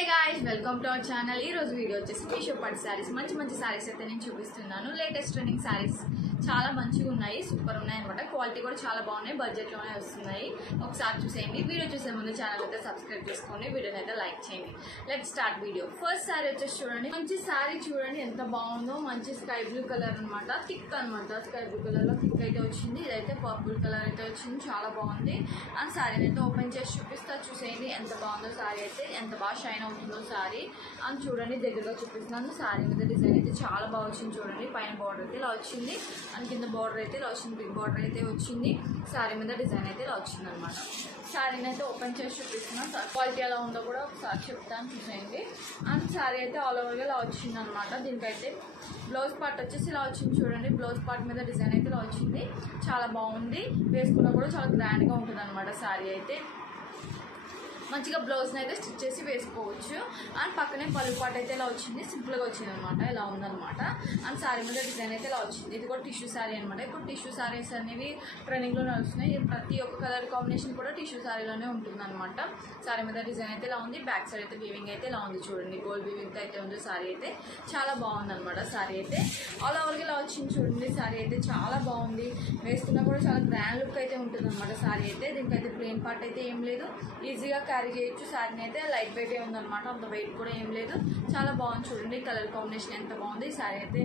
Hey guys, welcome to our channel. ఈ రోజు video వచ్చేసి మీషో పట్టు శారీస్ మంచి శారీస్ అయితే నేను చూపిస్తున్నాను. లేటెస్ట్ ట్రెండింగ్ శారీస్ చాలా మంచిగా ఉన్నాయి, సూపర్ ఉన్నాయి అనమాట. క్వాలిటీ కూడా చాలా బాగున్నాయి, బడ్జెట్లోనే వస్తున్నాయి. ఒకసారి చూసేయండి. వీడియో చూసే ముందు ఛానల్ అయితే సబ్స్క్రైబ్ చేసుకోండి, వీడియోని అయితే లైక్ చేయండి. Let start video. First sari వచ్చేసి చూడండి, మంచి శారీ చూడండి ఎంత బాగుందో. మంచి స్కై బ్లూ కలర్ అనమాట, థిక్ అనమాట. స్కై బ్లూ కలర్ లో థిక్ అయితే వచ్చింది. ఇదైతే పర్పుల్ కలర్ అయితే వచ్చింది, చాలా బాగుంది. ఆ శారీని అయితే ఓపెన్ చేసి చూపిస్తా, చూసేయండి ఎంత బాగుందో. శారీ అయితే ఎంత బాగా షైన్ అవుతుందో శారీ అని చూడండి. దగ్గరగా చూపిస్తున్నాను. శారీ మీద డిజైన్ అయితే చాలా బాగా వచ్చింది చూడండి. పైన బార్డర్ అయితే ఇలా వచ్చింది, అండ్ కింద బార్డర్ అయితే ఇలా వచ్చింది, బిగ్ బార్డర్ అయితే వచ్చింది. శారీ మీద డిజైన్ అయితే ఇలా వచ్చింది అనమాట. శారీని అయితే ఓపెన్ చేసి చూపిస్తున్నాను. క్వాలిటీ ఎలా ఉందో కూడా ఒకసారి చెప్తాను, చూసేయండి. అండ్ శారీ అయితే ఆల్ ఓవర్గా ఇలా వచ్చింది అనమాట. దీనికైతే బ్లౌజ్ పార్ట్ వచ్చేసి ఇలా వచ్చింది చూడండి. బ్లౌజ్ పార్ట్ మీద డిజైన్ అయితే ఇలా వచ్చింది, చాలా బాగుంది. వేసుకున్నా కూడా చాలా గ్రాండ్గా ఉంటుంది అనమాట. శారీ అయితే మంచిగా బ్లౌజ్ని అయితే స్టిచ్ చేసి వేసుకోవచ్చు. అండ్ పక్కనే పళ్ళు పాట అయితే ఇలా వచ్చింది, సింపుల్గా వచ్చింది అనమాట. ఇలా ఉందనమాట. అండ్ శారీ మీద డిజైన్ అయితే ఇలా వచ్చింది. ఇది కూడా టిష్యూ శారీ అనమాట. ఇప్పుడు టిష్యూ శారీస్ అనేవి ట్రెండింగ్లో నడుస్తున్నాయి. ప్రతి ఒక్క కలర్ కాంబినేషన్ కూడా టిష్యూ శారీలోనే ఉంటుంది అనమాట. శారీ మీద డిజైన్ అయితే ఇలా ఉంది. బ్యాక్ సైడ్ అయితే వీవింగ్ అయితే ఇలా ఉంది చూడండి. గోల్డ్ వీవింగ్ అయితే ఉంది. శారీ అయితే చాలా బాగుంది అనమాట. శారీ అయితే ఆల్ ఓవర్గా ఇలా వచ్చింది చూడండి. శారీ అయితే చాలా బాగుంది, వేసుకున్నా కూడా చాలా గ్రాండ్ లుక్ అయితే ఉంటుంది అనమాట. శారీ అయితే దీనికైతే ప్లెయిన్ పార్ట్ అయితే ఏం లేదు, ఈజీగా క్యారీ చేయొచ్చు. శారీని అయితే లైట్ వెయిట్ ఉందన్నమాట, అంత వెయిట్ కూడా ఏం లేదు. చాలా బాగుంది చూడండి. కలర్ కాంబినేషన్ ఎంత బాగుంది. శారీ అయితే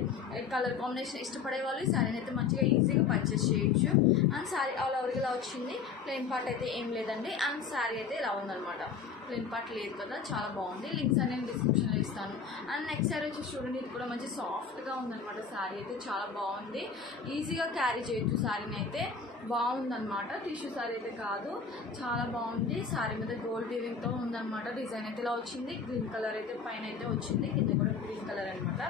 కలర్ కాంబినేషన్ ఇష్టపడే వాళ్ళు ఈ శారీని అయితే మంచిగా ఈజీగా పర్చేస్ చేయొచ్చు. అండ్ శారీ ఆల్ ఓవర్గా ఇలా వచ్చింది. ప్లెయిన్ పార్ట్ అయితే ఏం లేదండి. అండ్ శారీ అయితే ఇలా ఉందన్నమాట. ప్లెయిన్ పార్ట్ లేదు కదా, చాలా బాగుంది. లింక్స్ అనేది డిస్క్రిప్షన్లో ఇస్తాను. అండ్ నెక్స్ట్ శారీ వచ్చి చూడండి, ఇది కూడా మంచి సాఫ్ట్గా ఉందన్నమాట. శారీ అయితే చాలా బాగుంది, ఈజీగా క్యారీ చేయొచ్చు. శారీని అయితే బాగుందన్నమాట. టిష్యూ శారీ అయితే కాదు, చాలా బాగుంది. శారీ మీద గోల్డ్ వీవింగ్తో ఉందన్నమాట. డిజైన్ అయితే ఇలా వచ్చింది. గ్రీన్ కలర్ అయితే పైన అయితే వచ్చింది, కింద కూడా గ్రీన్ కలర్ అనమాట.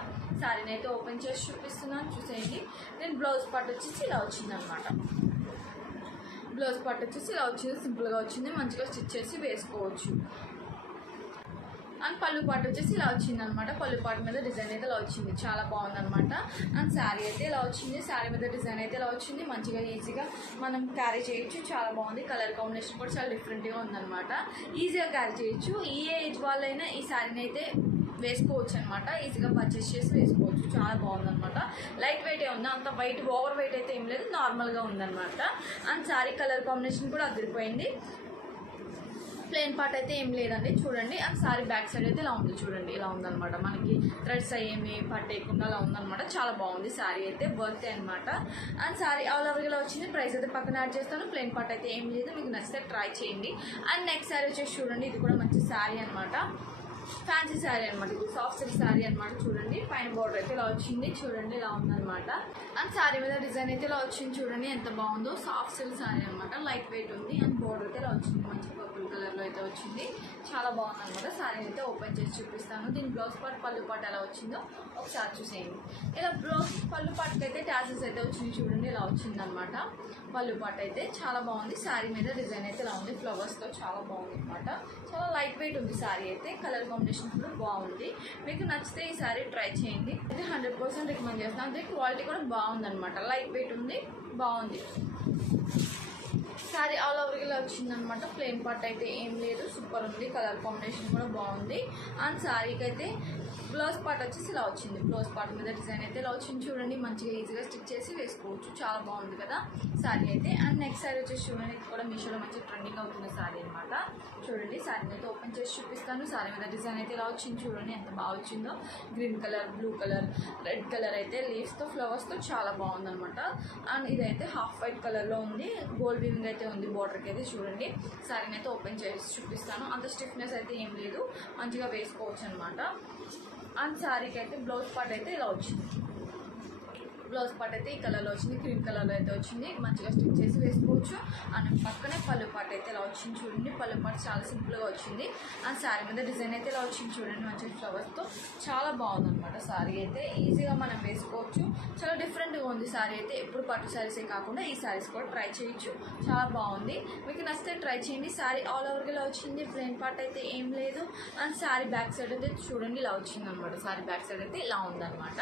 శారీని అయితే ఓపెన్ చేసి చూపిస్తున్నాను, చూసేయండి. నేను బ్లౌజ్ పార్ట్ వచ్చేసి ఇలా వచ్చిందనమాట. బ్లౌజ్ పార్ట్ వచ్చేసి ఇలా వచ్చింది, సింపుల్గా వచ్చింది. మంచిగా స్టిచ్ చేసి వేసుకోవచ్చు. అండ్ పళ్ళు పాటు వచ్చేసి ఇలా వచ్చింది అనమాట. పళ్ళు పాటు మీద డిజైన్ అయితే ఇలా వచ్చింది, చాలా బాగుంది అనమాట. అండ్ శారీ అయితే ఇలా వచ్చింది. శారీ మీద డిజైన్ అయితే ఇలా వచ్చింది. మంచిగా ఈజీగా మనం క్యారీ చేయొచ్చు, చాలా బాగుంది. కలర్ కాంబినేషన్ కూడా చాలా డిఫరెంట్గా ఉందన్నమాట. ఈజీగా క్యారీ చేయొచ్చు. ఏ ఏజ్ వాళ్ళైనా ఈ శారీని అయితే వేసుకోవచ్చు అనమాట. ఈజీగా పర్చేస్ చేసి వేసుకోవచ్చు, చాలా బాగుందన్నమాట. లైట్ వెయిటే ఉంది, అంత వెయిట్ ఓవర్ వెయిట్ అయితే ఏం లేదు, నార్మల్గా ఉందన్నమాట. అండ్ శారీ కలర్ కాంబినేషన్ కూడా అదిరిపోయింది. ప్లెయిన్ పార్ట్ అయితే ఏం లేదండి చూడండి. అండ్ సారీ బ్యాక్ సైడ్ అయితే ఇలా ఉంది చూడండి, ఇలా ఉందన్నమాట. మనకి థ్రెడ్స్ ఏమి పట్టేయకుండా అలా ఉందన్నమాట. చాలా బాగుంది. శారీ అయితే వర్త్ అనమాట. అండ్ శారీ ఆల్ ఓవర్గా ఇలా వచ్చింది. ప్రైస్ అయితే పక్కన యాడ్ చేస్తాను. ప్లెయిన్ పార్ట్ అయితే ఏం లేదు, మీకు నచ్చితే ట్రై చేయండి. అండ్ నెక్స్ట్ శారీ వచ్చేసి చూడండి, ఇది కూడా మంచి శారీ అనమాట. ఫ్యాన్సీ శారీ అనమాట. ఇది సాఫ్ట్ సిల్క్ శారీ అనమాట. చూడండి, పైన బార్డర్ అయితే ఇలా వచ్చింది చూడండి, ఇలా ఉందన్నమాట. అండ్ శారీ మీద డిజైన్ అయితే ఇలా వచ్చింది చూడండి, ఎంత బాగుందో. సాఫ్ట్ సిల్క్ శారీ అనమాట, లైట్ వెయిట్ ఉంది. అండ్ బార్డర్ అయితే ఇలా వచ్చింది, మంచి పర్పుల్ కలర్లో అయితే వచ్చింది, చాలా బాగుంది అనమాట. శారీ అయితే ఓపెన్ చేసి చూపిస్తాను. దీని బ్లౌజ్ పార్ట్ పళ్ళు పార్ట్ ఎలా వచ్చిందో ఒకసారి చూసేయండి. ఇలా బ్లౌజ్ పళ్ళు పార్ట్కి అయితే టాసెస్ అయితే వచ్చింది చూడండి, ఇలా వచ్చింది అనమాట. పళ్ళు పార్ట్ అయితే చాలా బాగుంది. శారీ మీద డిజైన్ అయితే ఇలా ఉంది, ఫ్లవర్స్తో చాలా బాగుంది అనమాట. చాలా లైట్ వెయిట్ ఉంది శారీ అయితే. కలర్ కాంబినేషన్ కూడా బాగుంది. మీకు నచ్చితే ఈ శారీ ట్రై చేయండి. అయితే 100% రికమెండ్ చేస్తాను. అదే క్వాలిటీ కూడా బాగుంది అనమాట, లైట్ వెయిట్ ఉంది, బాగుంది. శారీ ఆల్ ఓవర్గా వచ్చిందనమాట. ప్లెయిన్ పార్ట్ అయితే ఏం లేదు, సూపర్ ఉంది. కలర్ కాంబినేషన్ కూడా బాగుంది. అండ్ శారీకి అయితే బ్లౌజ్ పార్ట్ వచ్చేసి ఇలా వచ్చింది. బ్లౌజ్ పార్ట్ మీద డిజైన్ అయితే ఇలా వచ్చింది చూడండి. మంచిగా ఈజీగా స్టిచ్ చేసి వేసుకోవచ్చు, చాలా బాగుంది కదా శారీ అయితే. అండ్ నెక్స్ట్ శారీ వచ్చేసి చూడండి, ఇది కూడా మీషోలో మంచి ట్రెండింగ్ అవుతుంది శారీ అనమాట. చూడండి, శారీని అయితే ఓపెన్ చేసి చూపిస్తాను. శారీ మీద డిజైన్ అయితే ఇలా వచ్చింది చూడండి, ఎంత బాగా వచ్చిందో. Green colour, blue colour, red colour అయితే లీవ్స్తో ఫ్లవర్స్తో చాలా బాగుందనమాట. అండ్ ఇదైతే హాఫ్ వైట్ కలర్లో ఉంది. గోల్డ్ వీవింగ్ అయితే ఉంది బోర్డర్కి అయితే. చూడండి, శారీని అయితే ఓపెన్ చేసి చూపిస్తాను. అంత స్టిఫ్నెస్ అయితే ఏం లేదు, మంచిగా వేసుకోవచ్చు అనమాట. అండ్ శారీకి అయితే బ్లౌజ్ పార్ట్ అయితే ఇలా వచ్చింది. బ్లౌజ్ పార్ట్ అయితే ఈ కలర్లో వచ్చింది, క్రీమ్ కలర్లో అయితే వచ్చింది. మంచిగా స్టిచ్ చేసి వేసుకోవచ్చు. అండ్ పక్కనే పళ్ళు పార్ట్ అయితే ఇలా వచ్చింది చూడండి. పళ్ళు పార్ట్ చాలా సింపుల్గా వచ్చింది. అండ్ శారీ మీద డిజైన్ అయితే ఇలా వచ్చింది చూడండి, మంచి ఫ్లవర్స్తో చాలా బాగుందన్నమాట. శారీ అయితే ఈజీగా మనం వేసుకోవచ్చు, చాలా డిఫరెంట్గా ఉంది శారీ అయితే. ఎప్పుడు పట్టు శారీసే కాకుండా ఈ శారీస్ కూడా ట్రై చేయొచ్చు, చాలా బాగుంది. మీకు నచ్చితే ట్రై చేయండి. శారీ ఆల్ ఓవర్గా ఇలా వచ్చింది. ప్లెయిన్ పార్ట్ అయితే ఏం లేదు. అండ్ శారీ బ్యాక్ సైడ్ అయితే చూడండి, ఇలా వచ్చింది అనమాట. శారీ బ్యాక్ సైడ్ అయితే ఇలా ఉందన్నమాట.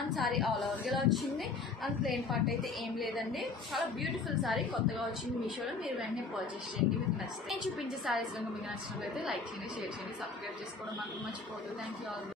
అండ్ శారీ ఆల్ ఓవర్గా ఇలా వచ్చింది అండ్ ప్లెయిన్ పార్ట్ అయితే ఏం లేదండి. చాలా బ్యూటిఫుల్ సారీ కొత్తగా వచ్చింది మీషోలో. మీరు వెంటనే పర్చేస్ చేయండి మీకు నచ్చితే. నేను చూపించే సారీస్ కనుక మీకు నచ్చినట్లయితే లైక్ చేయండి, షేర్ చేయండి, సబ్స్క్రైబ్ చేసుకోవడం మాత్రం మర్చిపోవద్దు. Thank you all.